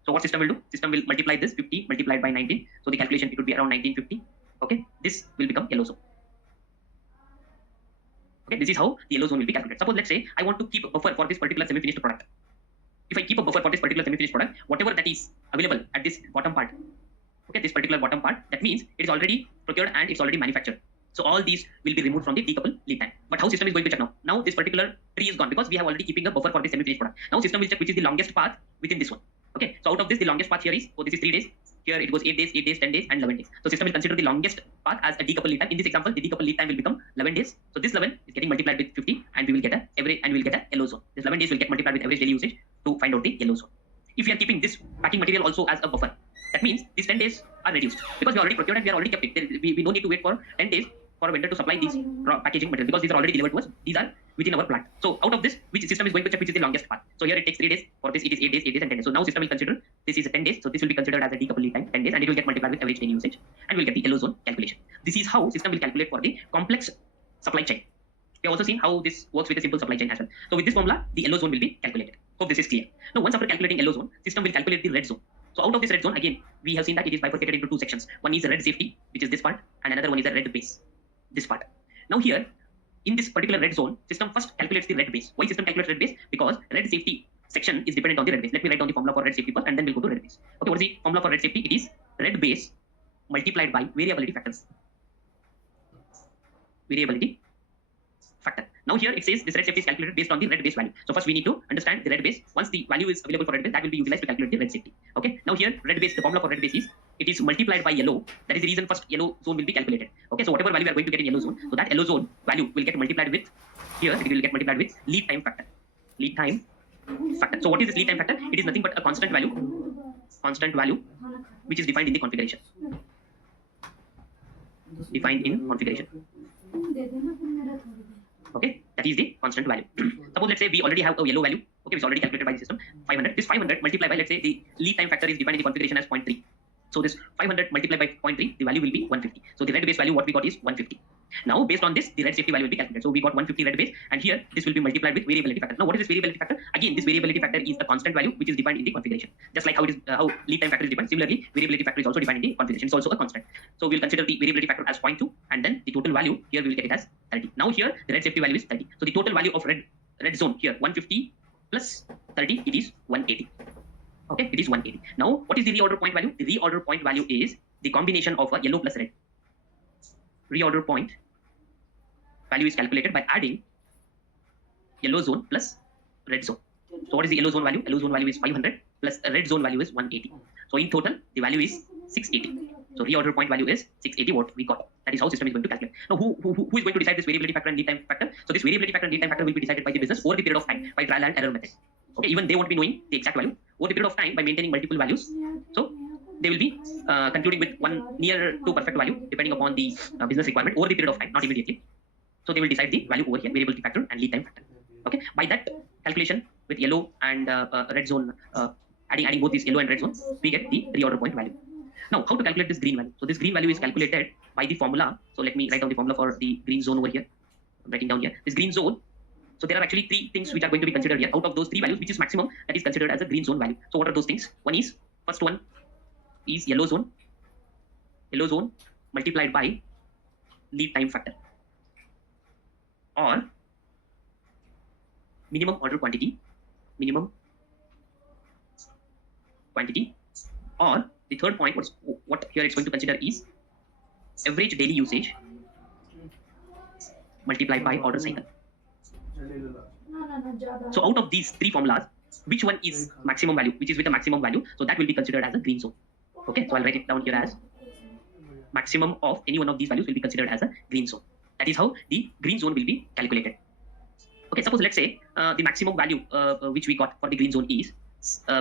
So what system will do? System will multiply this 50 multiplied by 19. So the calculation, it would be around 1950. Okay, this will become yellow zone. Okay, this is how the yellow zone will be calculated. Suppose let's say I want to keep a buffer for this particular semi-finished product. If I keep a buffer for this particular semi-finished product, whatever that is available at this bottom part, okay, this particular bottom part, that means it is already procured and it's already manufactured. So all these will be removed from the decouple lead time. But how system is going to check now? Now this particular tree is gone because we have already keeping a buffer for this semi-finished product. Now system will check which is the longest path within this one. Okay, so out of this, the longest path here is, so this is 3 days. Here it goes 8 days, 8 days, 10 days, and 11 days. So system will consider the longest path as a decouple lead time. In this example, the decouple lead time will become 11 days. So this 11 is getting multiplied with 50, and we will get a yellow zone. This 11 days will get multiplied with average daily usage to find out the yellow zone. If we are keeping this packing material also as a buffer, that means these 10 days are reduced because we already procured and we are already kept it. We don't need to wait for 10 days for a vendor to supply these raw packaging material because these are already delivered to us. These are within our plant. So out of this, which system is going to check which is the longest path? So here it takes 3 days. For this, it is 8 days, 8 days, and 10 days. So now system will consider this is 10 days. So this will be considered as a decouple lead time, 10 days, and it will get multiplied with average daily usage, and we'll get the yellow zone calculation. This is how system will calculate for the complex supply chain. We have also seen how this works with a simple supply chain as well. So with this formula, the yellow zone will be calculated. Hope this is clear. Now, once after calculating yellow zone, system will calculate the red zone. So out of this red zone, again, we have seen that it is bifurcated into two sections. One is the red safety, which is this part, and another one is the red base, this part. Now here, in this particular red zone, system first calculates the red base. Why system calculates red base? Because red safety section is dependent on the red base. Let me write down the formula for red safety first, and then we'll go to red base. Okay, what is the formula for red safety? It is red base multiplied by variability factors. Variability factor. Now here it says this red safety is calculated based on the red base value. So first we need to understand the red base. Once the value is available for red base, that will be utilized to calculate the red safety. Okay. Now here red base, the formula for red base is it is multiplied by yellow. That is the reason first yellow zone will be calculated. Okay. So whatever value we are going to get in yellow zone, so that yellow zone value will get multiplied with here it will get multiplied with lead time factor. Lead time factor. So what is this lead time factor? It is nothing but a constant value which is defined in the configuration. Defined in configuration. Okay, that is the constant value. Suppose let's say we already have a yellow value. Okay, it's already calculated by the system. 500. This 500 multiplied by, let's say, the lead time factor is defined in the configuration as 0.3. So this 500 multiplied by 0.3, the value will be 150. So the red base value what we got is 150. Now based on this, the red safety value will be calculated. So we got 150 red base, and here this will be multiplied with variability factor. Now what is this variability factor? Again, this variability factor is a constant value which is defined in the configuration. Just like how it is how lead time factor is defined. Similarly, variability factor is also defined in the configuration. It's also a constant. So we'll consider the variability factor as 0.2, and then the total value here we will get it as 30. Now here the red safety value is 30. So the total value of red zone here 150 plus 30, it is 180. Okay, it is 180. Now what is the reorder point value? The reorder point value is the combination of a yellow plus red. Reorder point value is calculated by adding yellow zone plus red zone. So what is the yellow zone value? Yellow zone value is 500 plus red zone value is 180. So in total, the value is 680. So reorder point value is 680 what we got. That is how system is going to calculate. Now who is going to decide this variability factor and lead time factor? So this variability factor and lead time factor will be decided by the business over the period of time by trial and error method. Okay, even they won't be knowing the exact value over the period of time by maintaining multiple values. So they will be concluding with one near to perfect value depending upon the business requirement over the period of time, not immediately. So they will decide the value over here, variability factor and lead time factor. Okay, by that calculation with yellow and red zone, adding both these yellow and red zones, we get the reorder point value. Now, how to calculate this green value? So this green value is calculated by the formula. So let me write down the formula for the green zone over here. I'm writing down here this green zone. So there are actually three things which are going to be considered here. Out of those three values, which is maximum, that is considered as a green zone value. So what are those things? First one is yellow zone multiplied by lead time factor, or minimum order quantity, or the third point, what here it's going to consider is average daily usage multiplied by order cycle. So out of these three formulas, which one is maximum value, which is with the maximum value, so that will be considered as a green zone. Okay, so I'll write it down here as maximum of any one of these values will be considered as a green zone. That is how the green zone will be calculated. Okay, suppose let's say the maximum value which we got for the green zone is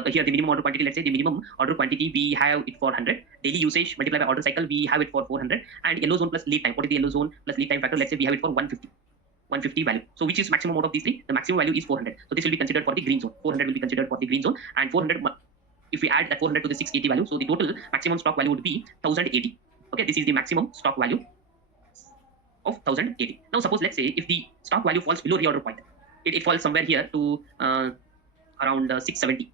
here the minimum order quantity. Let's say the minimum order quantity we have it for 100, daily usage multiplied by order cycle we have it for 400, and yellow zone plus lead time. What is the yellow zone plus lead time factor? Let's say we have it for 150 value. So which is maximum out of these three? The maximum value is 400. So this will be considered for the green zone. 400 will be considered for the green zone, and 400 if we add that 400 to the 680 value, so the total maximum stock value would be 1080. Okay, this is the maximum stock value of 1080. Now suppose let's say if the stock value falls below reorder point, it falls somewhere here to around 670.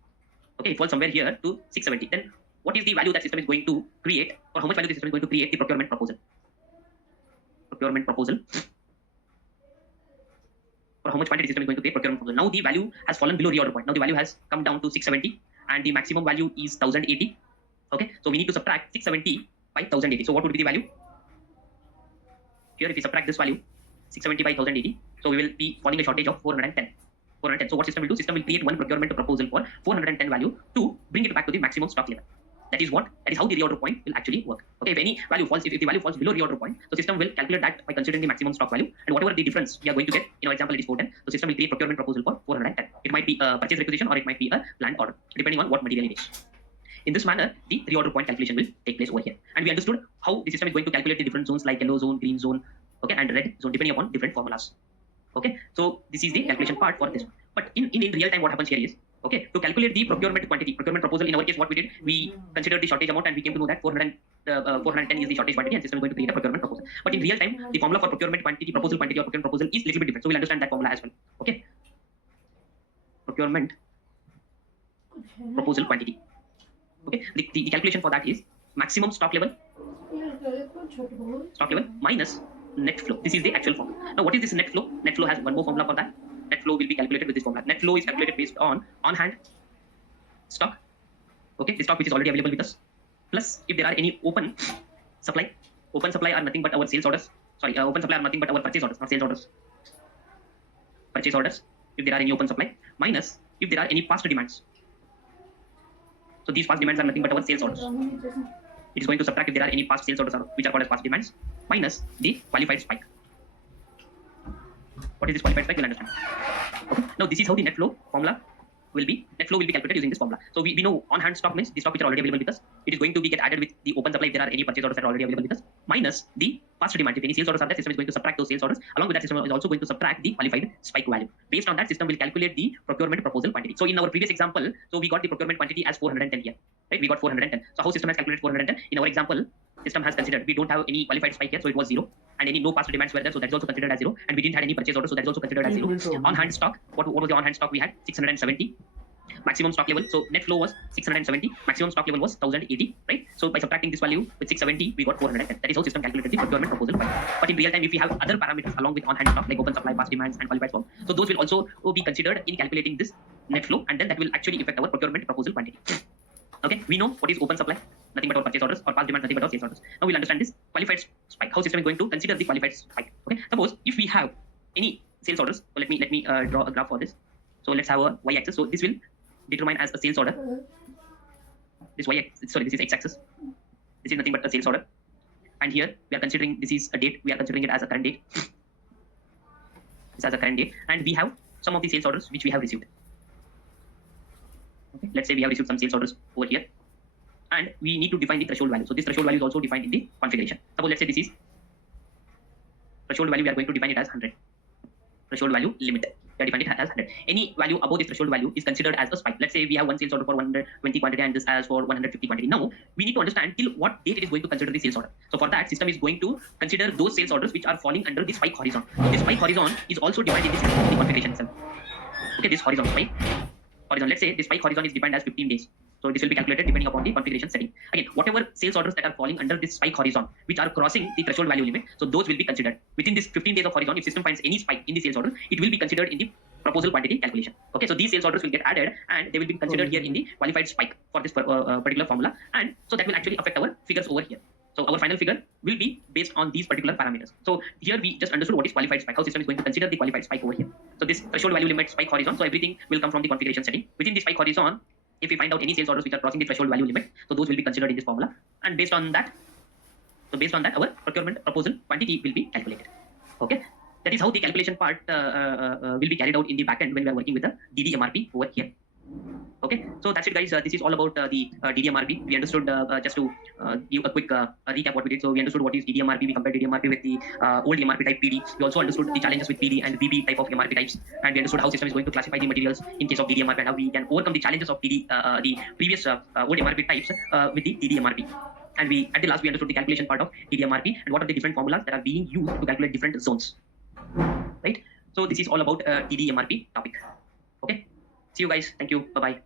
Okay, it falls somewhere here to 670. Then what is the value that system is going to create, or how much value the system is going to create? The procurement proposal. Or how much quantity system is going to create procurement proposal. Now the value has fallen below reorder point. Now the value has come down to 670, and the maximum value is 1080. Okay, so we need to subtract 670 by 1080. So what would be the value? Here if we subtract this value 670 by 1080, so we will be falling a shortage of 410. So what system will do? System will create one procurement proposal for 410 value to bring it back to the maximum stock level. That is how the reorder point will actually work. Okay, if any value falls, if the value falls below reorder point, the system will calculate that by considering the maximum stock value, and whatever the difference we are going to get, in our example it is 410, the system will create procurement proposal for 410. It might be a purchase requisition or it might be a planned order, depending on what material it is. In this manner, the reorder point calculation will take place over here. And we understood how the system is going to calculate the different zones like yellow zone, green zone, okay, and red zone depending upon different formulas. Okay, so this is the calculation part for this one. But in real time, what happens here is, okay, to calculate the procurement quantity, procurement proposal, in our case, what we did, we considered the shortage amount and we came to know that 410 is the shortage quantity and system is going to create a procurement proposal. But in real time, the formula for procurement quantity, proposal quantity or procurement proposal is little bit different. So we'll understand that formula as well. Okay. Procurement proposal quantity. Okay. The calculation for that is maximum stock level minus net flow. This is the actual form. Now, what is this net flow? Net flow has one more formula for that. Net flow will be calculated with this formula. Net flow is calculated based on hand stock. Okay, the stock which is already available with us. Plus, if there are any open supply are nothing but our sales orders. Sorry, open supply are nothing but our purchase orders, not sales orders. Purchase orders, if there are any open supply, minus if there are any past demands. So these past demands are nothing but our sales orders. It is going to subtract if there are any past sales orders which are called as past demands, minus the qualified spike. What is this qualified spike? We'll understand. Okay. Now this is how the net flow formula will be. Net flow will be calculated using this formula. So we know on hand stock means the stock which are already available with us. It is going to be get added with the open supply if there are any purchase orders that are already available with us, minus the past demand. If any sales orders are there, system is going to subtract those sales orders. Along with that, system is also going to subtract the qualified spike value. Based on that, system will calculate the procurement proposal quantity. So in our previous example, so we got the procurement quantity as 410 here, right? We got 410. So how system has calculated 410? In our example, system has considered we don't have any qualified spike here, so it was 0, and any no past demands were there, so that is also considered as 0, and we didn't have any purchase order, so that is also considered as 0. On hand stock, what was the on hand stock we had? 670. Maximum stock level, so net flow was 670, maximum stock level was 1080, right? So by subtracting this value with 670, we got 410. That is how system calculated the procurement proposal value. But in real time, if we have other parameters along with on-hand stock like open supply, past demands, and qualified stock, so those will also be considered in calculating this net flow, and then that will actually affect our procurement proposal quantity. Okay, we know what is open supply, nothing but our purchase orders, or past demand, nothing but our sales orders. Now we'll understand this qualified spike. How system is going to consider the qualified spike. Okay, suppose if we have any sales orders, so let me draw a graph for this. So let's have a y-axis. So this will determine as a sales order. This this is x-axis. This is nothing but a sales order. And here we are considering this is a date. We are considering it as a current date. This as a current date, and we have some of the sales orders which we have received. Okay, let's say we have received some sales orders over here, and we need to define the threshold value. So this threshold value is also defined in the configuration. Suppose let's say this is threshold value. We are going to define it as 100. Threshold value limit. We are defined it as 100. Any value above this threshold value is considered as a spike. Let's say we have one sales order for 120 quantity and this as for 150 quantity. Now we need to understand till what date it is going to consider the sales order. So for that, system is going to consider those sales orders which are falling under the spike horizon. So this spike horizon is also defined in this the configuration itself. Okay, this horizon spike horizon. Let's say this spike horizon is defined as 15 days. So this will be calculated depending upon the configuration setting. Again, whatever sales orders that are falling under this spike horizon, which are crossing the threshold value limit, so those will be considered within this 15 days of horizon. If system finds any spike in the sales order, it will be considered in the proposal quantity calculation. Okay, so these sales orders will get added and they will be considered here in the qualified spike for this particular formula, and so that will actually affect our figures over here. So our final figure will be based on these particular parameters. So here we just understood what is qualified spike, how system is going to consider the qualified spike over here. So this threshold value limit spike horizon, so everything will come from the configuration setting. Within the spike horizon, if we find out any sales orders which are crossing the threshold value limit, so those will be considered in this formula, and based on that, our procurement proposal quantity will be calculated. Okay, that is how the calculation part will be carried out in the backend when we are working with the DDMRP over here. Okay, so that's it, guys. This is all about the DDMRP. We understood, just to give a quick recap what we did. So we understood what is DDMRP. We compared DDMRP with the old MRP type PD. We also understood the challenges with PD and VB type of MRP types, and we understood how system is going to classify the materials in case of DDMRP and how we can overcome the challenges of PD, the previous old MRP types with the DDMRP. And we at the last we understood the calculation part of DDMRP and what are the different formulas that are being used to calculate different zones. Right. So this is all about DDMRP topic. Okay. See you guys. Thank you. Bye bye.